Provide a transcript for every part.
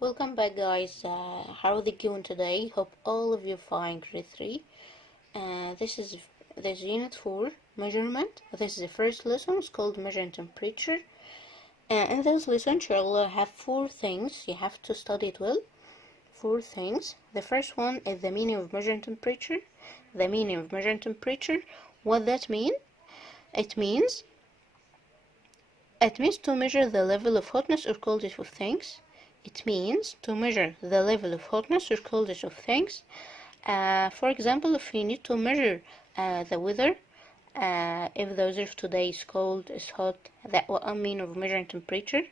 Welcome back, guys. How are they doing today? Hope all of you fine, grade 3. This is unit 4, measurement. This is the first lesson. It's called measuring temperature. In this lesson, you'll have 4 things. You have to study it well. 4 things. The first one is the meaning of measuring temperature. The meaning of measuring temperature. What that mean? It means to measure the level of hotness or coldness of things. It means to measure the level of hotness or coldness of things. For example, if you need to measure the weather, if the weather today is cold, is hot, that what I mean of measuring temperature.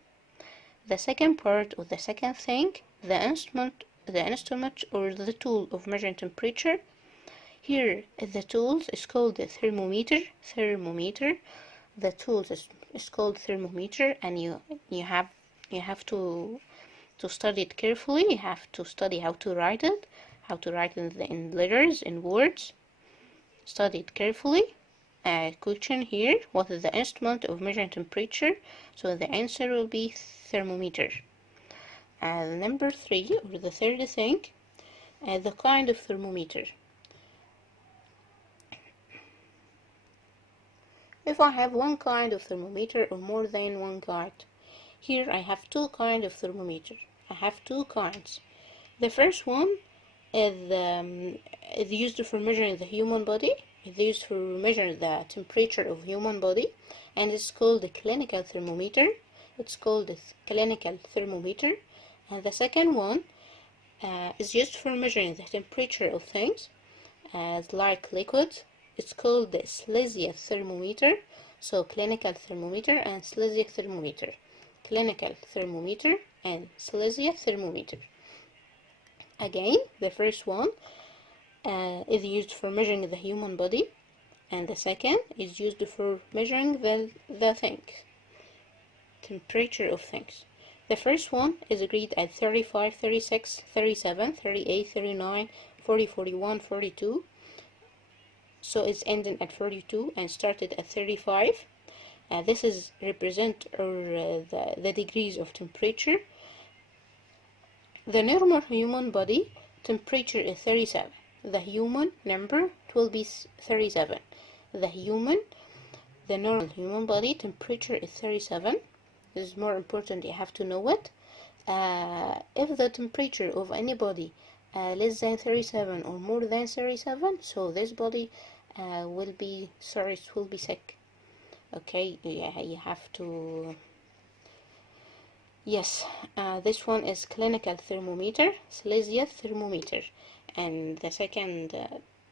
The second part, or the second thing, the instrument or the tool of measuring temperature. Here, the tools is called the thermometer. The tools is called thermometer, and you have to study it carefully. You have to study how to write it, in letters, in words. Study it carefully. Question here, what is the instrument of measuring temperature? So the answer will be thermometer. Number 3, or the third thing, the kind of thermometer. If I have one kind of thermometer or more than one kind, here I have 2 kinds of thermometer. I have 2 kinds. The first one is used for measuring the human body. It's used for measuring the temperature of human body, and it's called the clinical thermometer. And the second one is used for measuring the temperature of things, like liquids. It's called the celsius thermometer. So clinical thermometer and celsius thermometer. Clinical thermometer and celsius thermometer. Again, the first one is used for measuring the human body, and the second is used for measuring the things, temperature of things. The first one is agreed at 35, 36, 37, 38, 39, 40, 41, 42. So it's ending at 42 and started at 35. This is represent the degrees of temperature. The normal human body temperature is 37. The human number will be 37. The normal human body temperature is 37. This is more important, you have to know it. If the temperature of any body less than 37 or more than 37, so this body will be sick. Okay, yeah, you have to. Yes, this one is clinical thermometer, celsius thermometer, and the second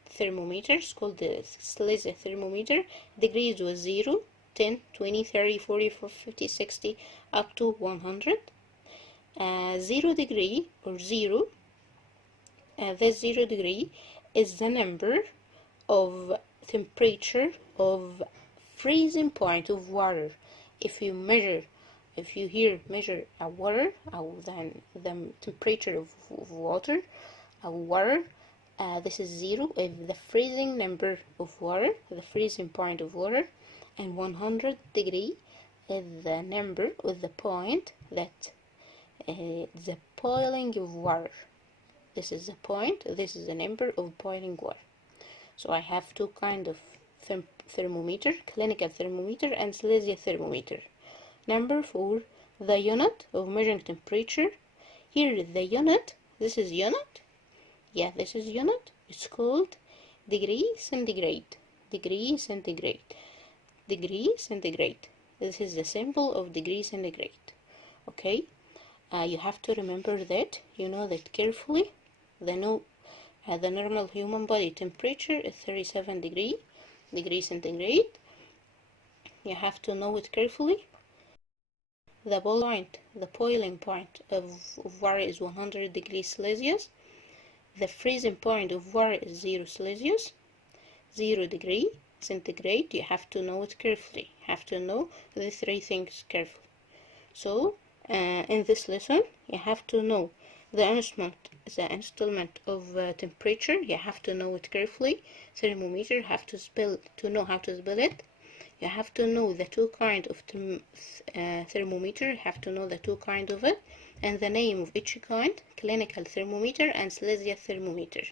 thermometer is called the celsius thermometer. Degrees was 0, 10, 20, 30, 40, 50, 60, up to 100. 0 degree or 0. This 0 degree is the number of temperature of freezing point of water. If you measure a water, then the temperature of water, this is 0 if the freezing number of water, the freezing point of water, and 100 degree is the number with the point that the boiling of water. This is the point, this is the number of boiling water. So I have 2 kinds of thermometer, clinical thermometer and celsius thermometer. Number 4, the unit of measuring temperature. Here the unit, this is unit. Yeah, this is unit. It's called degree centigrade. Degree centigrade. Degree centigrade. This is the symbol of degree centigrade. Okay, you have to remember that. You know that carefully. The normal human body temperature is 37 degree centigrade. You have to know it carefully. The boiling point of water is 100 degrees Celsius. The freezing point of water is 0 Celsius. 0 degree centigrade. You have to know it carefully. You have to know the 3 things carefully. So in this lesson, you have to know the instrument of temperature. You have to know it carefully. Thermometer, you have to know how to spell it. You have to know the 2 kinds of thermometer. You have to know the 2 kinds of it. and the name of each kind: clinical thermometer and celestial thermometer.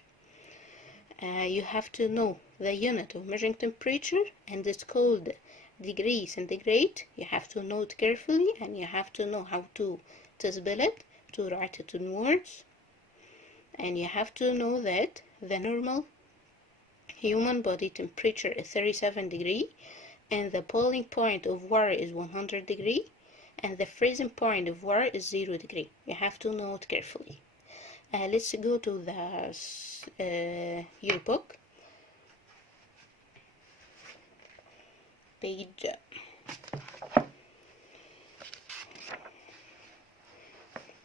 You have to know the unit of measuring temperature, and it's called degree centigrade. You have to know it carefully, and you have to know how to spell it, to write it in words. And you have to know that the normal human body temperature is 37 degrees, and the boiling point of water is 100 degrees, and the freezing point of water is 0 degrees. You have to know it carefully. Let's go to the yearbook. Page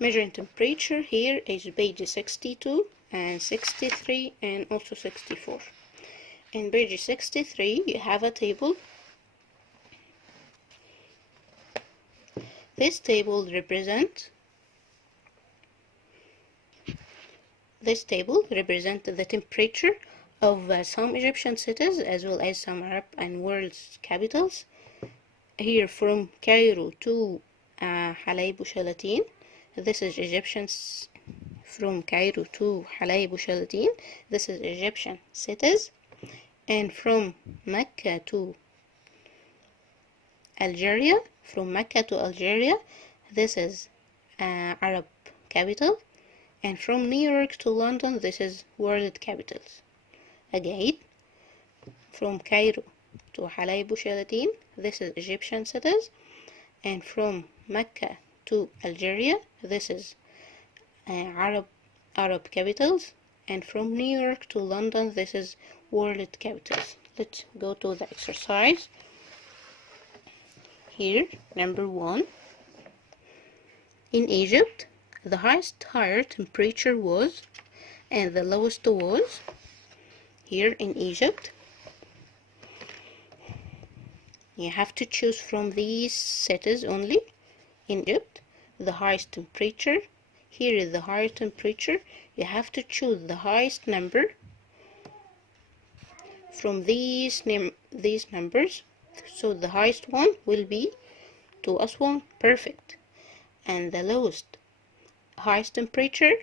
measuring temperature. Here is page 62 and 63 and also 64. In page 63 you have a table. This table represents the temperature of some Egyptian cities as well as some Arab and world capitals. Here from Cairo to Halab Shalatin. This is Egyptians from Cairo to Halab Shalatin. This is Egyptian cities. And from Mecca to Algeria, this is Arab capital. And from New York to London, this is world capitals. Again, from Cairo to Halab Shalatin, this is Egyptian cities. And from Mecca to Algeria, this is Arab capitals. And from New York to London, this is world capitals. Let's go to the exercise. Here, number 1. In Egypt, the highest higher temperature was, and the lowest was. Here in Egypt, you have to choose from these cities only. In Egypt, the highest temperature. Here is the higher temperature. You have to choose the highest number from these numbers. So the highest one will be to Aswan. Perfect. And the lowest highest temperature,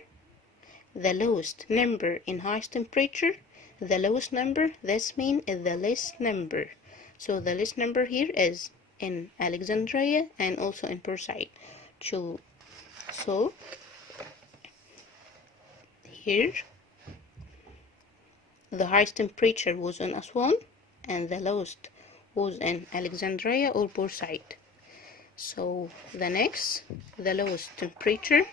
the lowest number in highest temperature, the lowest number, this means is the least number. So the least number here is in Alexandria and also in Port-Said. So here the highest temperature was in Aswan and the lowest was in Alexandria or Port-Said. So the next, the lowest temperature,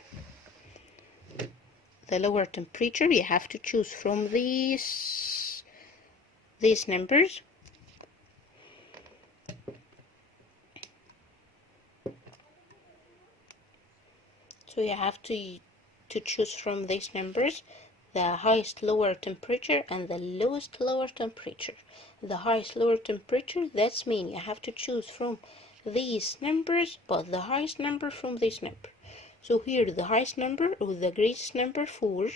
the lower temperature, you have to choose from these numbers. So you have to choose from these numbers the highest lower temperature and the lowest lower temperature. The highest lower temperature, that's mean you have to choose from these numbers, but the highest number from this number. So here the highest number or the greatest number for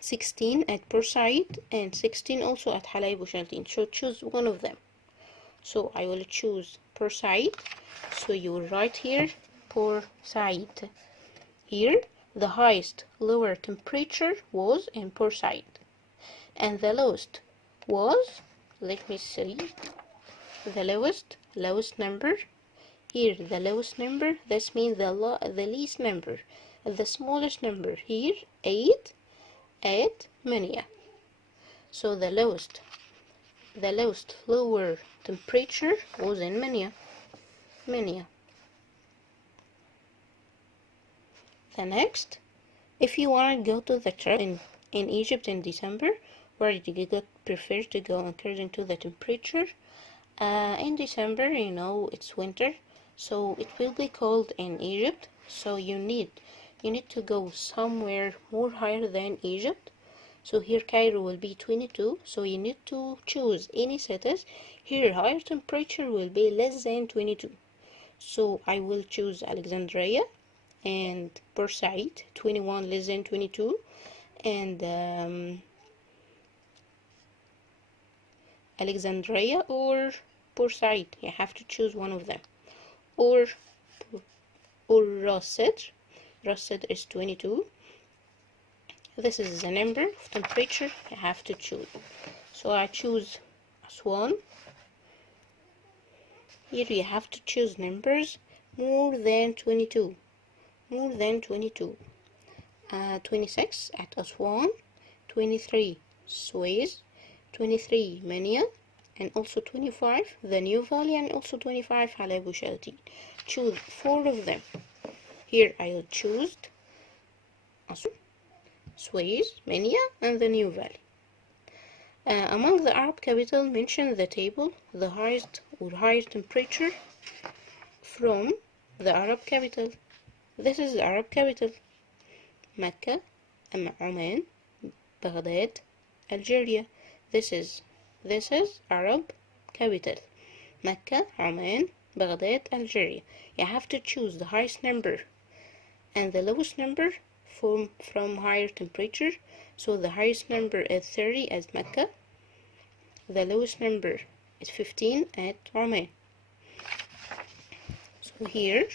16 at Port-Said and 16 also at Halab Shalatin. So choose one of them. So I will choose Port-Said. So you will write here Port-Said. Here the highest lower temperature was in Port-Said, and the lowest was, let me see, the lowest number. Here the lowest number, this means the least number, the smallest number. Here 8 at Minya. So the lowest lower temperature was in Minya. The next, if you want to go to the trip in Egypt in December, where do you prefer to go according to the temperature? In December, you know, it's winter, so it will be cold in Egypt. So you need to go somewhere more higher than Egypt. So here Cairo will be 22, so you need to choose any cities. Here higher temperature will be less than 22. So I will choose Alexandria and Port-Said, 21 less than 22, and Alexandria or Port-Said. You have to choose one of them, or or راس صدر. راس صدر is 22. This is the number of temperature you have to choose. So I choose Aswan. Here you have to choose numbers more than 22. More than 22. 26 at Aswan, 23 Suez, 23 Mania, and also 25 the New Valley, and also 25 Halab Shalatin. Choose 4 of them. Here I will choose Aswan, Suez, Mania, and the New Valley. Among the Arab capital, mention the table, the highest or higher temperature from the Arab capital. This is the Arab capital. Mecca, Oman, Baghdad, Algeria. This is Arab capital. Mecca, Oman, Baghdad, Algeria. You have to choose the highest number and the lowest number from higher temperature. So the highest number is 30 at Mecca. The lowest number is 15 at Oman. So here,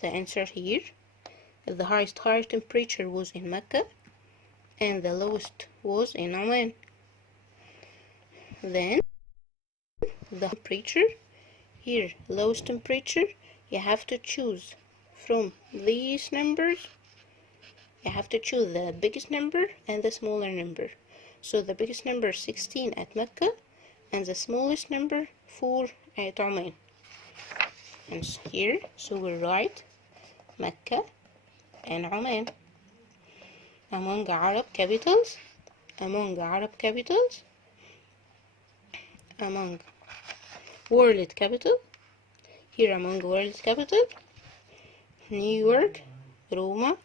the answer here, the highest higher temperature was in Mecca and the lowest was in Oman. Then the temperature, here lowest temperature, you have to choose from these numbers. You have to choose the biggest number and the smaller number. So the biggest number 16 at Mecca and the smallest number 4 at Oman. And here, so we write Mecca and Oman. Among Arab capitals, among world capital, here among world capital, New York, Roma,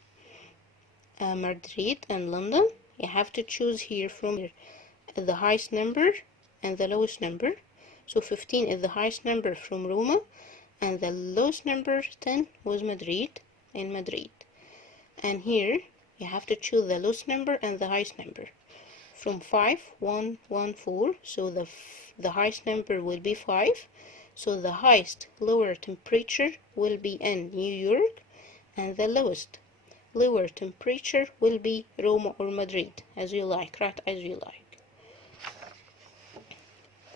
Madrid, and London. You have to choose here from here the highest number and the lowest number. So 15 is the highest number from Roma, and the lowest number 10 was Madrid, in Madrid. And here you have to choose the lowest number and the highest number. From 5, 1, 1, 4. So the highest number will be 5. So the highest lower temperature will be in New York, and the lowest lower temperature will be Roma or Madrid, as you like, right, as you like.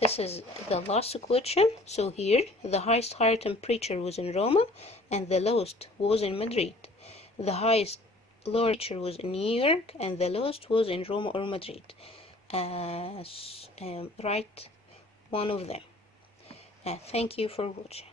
This is the last question. So here, the highest higher temperature was in Roma, and the lowest was in Madrid. The highest lower temperature was in New York, and the lowest was in Roma or Madrid. Write one of them. Thank you for watching.